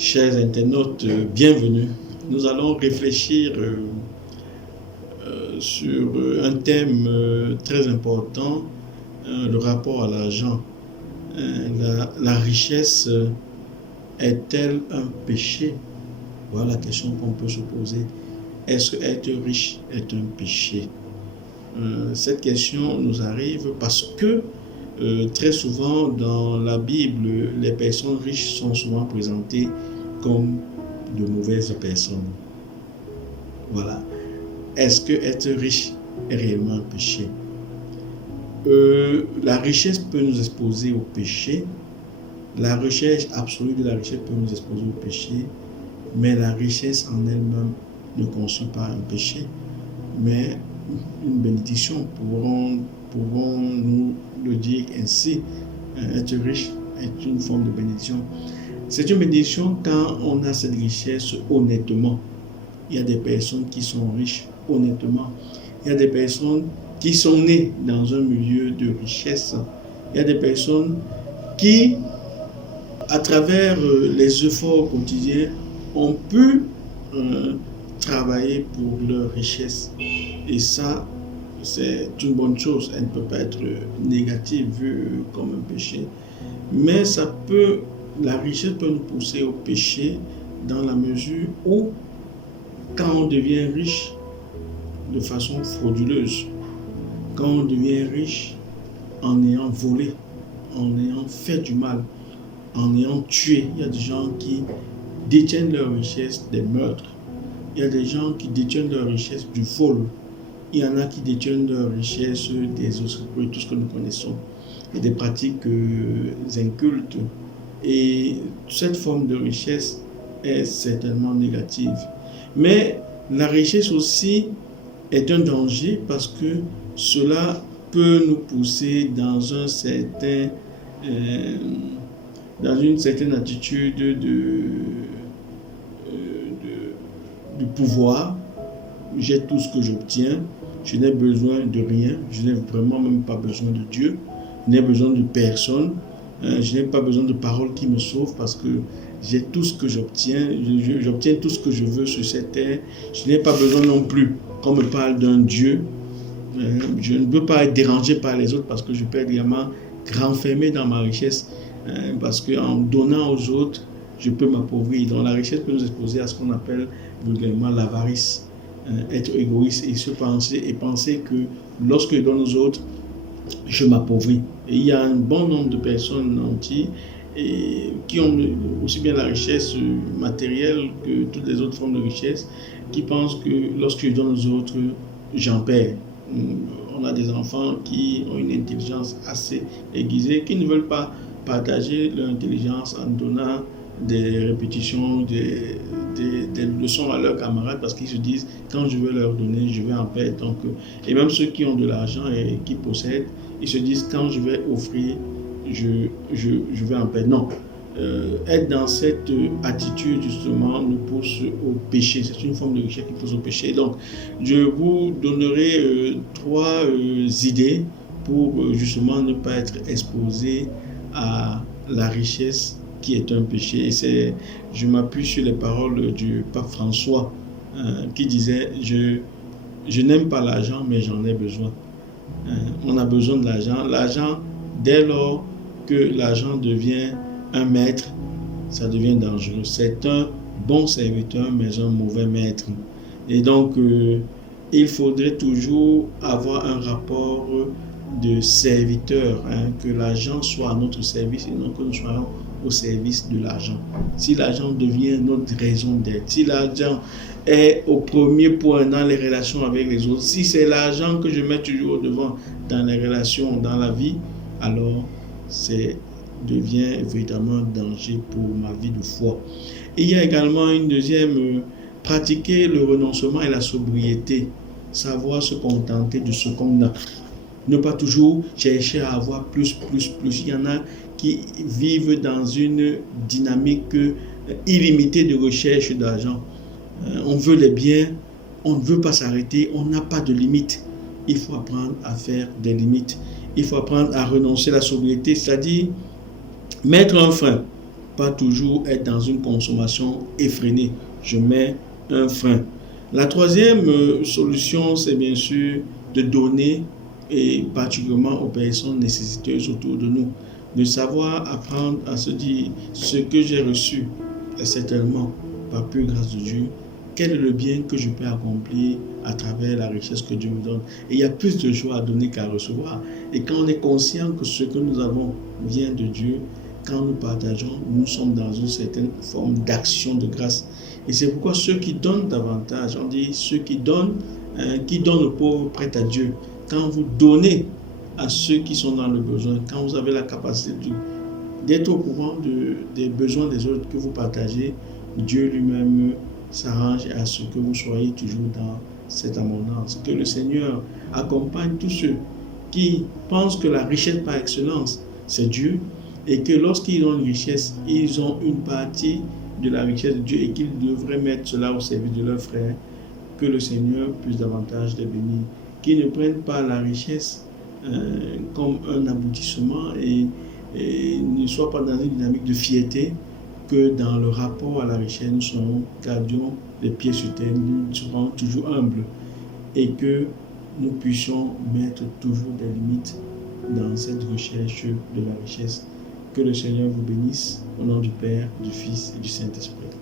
Chers internautes, bienvenue. Nous allons réfléchir sur un thème très important, le rapport à l'argent. La richesse est-elle un péché? Voilà la question qu'on peut se poser. Est-ce qu'être riche est un péché? Cette question nous arrive parce que très souvent dans la Bible, les personnes riches sont souvent présentées comme de mauvaises personnes. Voilà. Est-ce que être riche est réellement un péché? La richesse peut nous exposer au péché. La recherche absolue de la richesse peut nous exposer au péché, mais la richesse en elle-même ne constitue pas un péché, mais une bénédiction. Pouvons-nous le dire ainsi? Être riche est une forme de bénédiction. C'est une bénédiction quand on a cette richesse honnêtement. Il y a des personnes qui sont riches honnêtement. Il y a des personnes qui sont nées dans un milieu de richesse. Il y a des personnes qui, à travers les efforts quotidiens, ont pu travailler pour leur richesse. Et ça, c'est une bonne chose. Elle ne peut pas être négative vue comme un péché. Mais la richesse peut nous pousser au péché dans la mesure où, quand on devient riche de façon frauduleuse, quand on devient riche en ayant volé, en ayant fait du mal, en ayant tué, il y a des gens qui détiennent leur richesse des meurtres, il y a des gens qui détiennent leur richesse du vol, il y en a qui détiennent leur richesse des escroqueries, tout ce que nous connaissons, et des pratiques incultes. Et cette forme de richesse est certainement négative. Mais la richesse aussi est un danger parce que cela peut nous pousser dans une certaine attitude de pouvoir. J'ai tout ce que j'obtiens, je n'ai besoin de rien, je n'ai vraiment même pas besoin de Dieu, je n'ai besoin de personne, je n'ai pas besoin de paroles qui me sauvent parce que j'ai tout ce que j'obtiens, j'obtiens tout ce que je veux sur cette terre. Je n'ai pas besoin non plus qu'on me parle d'un Dieu. Je ne veux pas être dérangé par les autres parce que je peux être également renfermé dans ma richesse. Parce qu'en donnant aux autres, je peux m'appauvrir. Donc la richesse peut nous exposer à ce qu'on appelle vulgairement l'avarice. Être égoïste et penser que lorsque je donne aux autres, je m'appauvris. Et il y a un bon nombre de personnes nantis qui ont aussi bien la richesse matérielle que toutes les autres formes de richesse, qui pensent que lorsque je donne aux autres, j'en perds. On a des enfants qui ont une intelligence assez aiguisée, qui ne veulent pas partager leur intelligence en donnant des répétitions, des leçons à leurs camarades parce qu'ils se disent quand je vais leur donner, je vais en perdre. Donc, et même ceux qui ont de l'argent et qui possèdent, ils se disent quand je vais offrir, je vais en perdre. Non. Être dans cette attitude justement nous pousse au péché. C'est une forme de richesse qui pousse au péché. Donc, je vous donnerai 3 idées pour justement ne pas être exposé à la richesse qui est un péché. Et je m'appuie sur les paroles du pape François qui disait je n'aime pas l'argent mais j'en ai besoin. On a besoin de l'argent. L'argent, dès lors que l'argent devient un maître, ça devient dangereux. C'est un bon serviteur mais un mauvais maître. Et donc il faudrait toujours avoir un rapport de serviteur, que l'argent soit à notre service et non que nous soyons au service de l'argent. Si l'argent devient notre raison d'être, si l'argent est au premier point dans les relations avec les autres, si c'est l'argent que je mets toujours au devant dans les relations, dans la vie, alors devient véritablement un danger pour ma vie de foi. Et il y a également une deuxième, pratiquer le renoncement et la sobriété, savoir se contenter de ce qu'on a. Ne pas toujours chercher à avoir plus. Il y en a qui vivent dans une dynamique illimitée de recherche d'argent. On veut les biens, on ne veut pas s'arrêter, on n'a pas de limite. Il faut apprendre à faire des limites. Il faut apprendre à renoncer à la sobriété, c'est-à-dire mettre un frein. pas toujours être dans une consommation effrénée. Je mets un frein. La troisième solution, c'est bien sûr de donner, et particulièrement aux personnes nécessiteuses autour de nous, de savoir apprendre à se dire ce que j'ai reçu est certainement par pure grâce de Dieu. Quel est le bien que je peux accomplir à travers la richesse que Dieu me donne? Et il y a plus de joie à donner qu'à recevoir. Et quand on est conscient que ce que nous avons vient de Dieu, quand nous partageons, nous sommes dans une certaine forme d'action de grâce. Et c'est pourquoi ceux qui donnent davantage, on dit ceux qui donnent le pauvre prête à Dieu. Quand vous donnez à ceux qui sont dans le besoin, quand vous avez la capacité d'être au courant des besoins des autres que vous partagez, Dieu lui-même s'arrange à ce que vous soyez toujours dans cette abondance. Que le Seigneur accompagne tous ceux qui pensent que la richesse par excellence, c'est Dieu, et que lorsqu'ils ont une richesse, ils ont une partie de la richesse de Dieu et qu'ils devraient mettre cela au service de leurs frères. Que le Seigneur puisse davantage les bénir. Qu'ils ne prennent pas la richesse comme un aboutissement et ne soient pas dans une dynamique de fierté, que dans le rapport à la richesse, nous gardions les pieds sur terre, nous serons toujours humbles et que nous puissions mettre toujours des limites dans cette recherche de la richesse. Que le Seigneur vous bénisse au nom du Père, du Fils et du Saint-Esprit.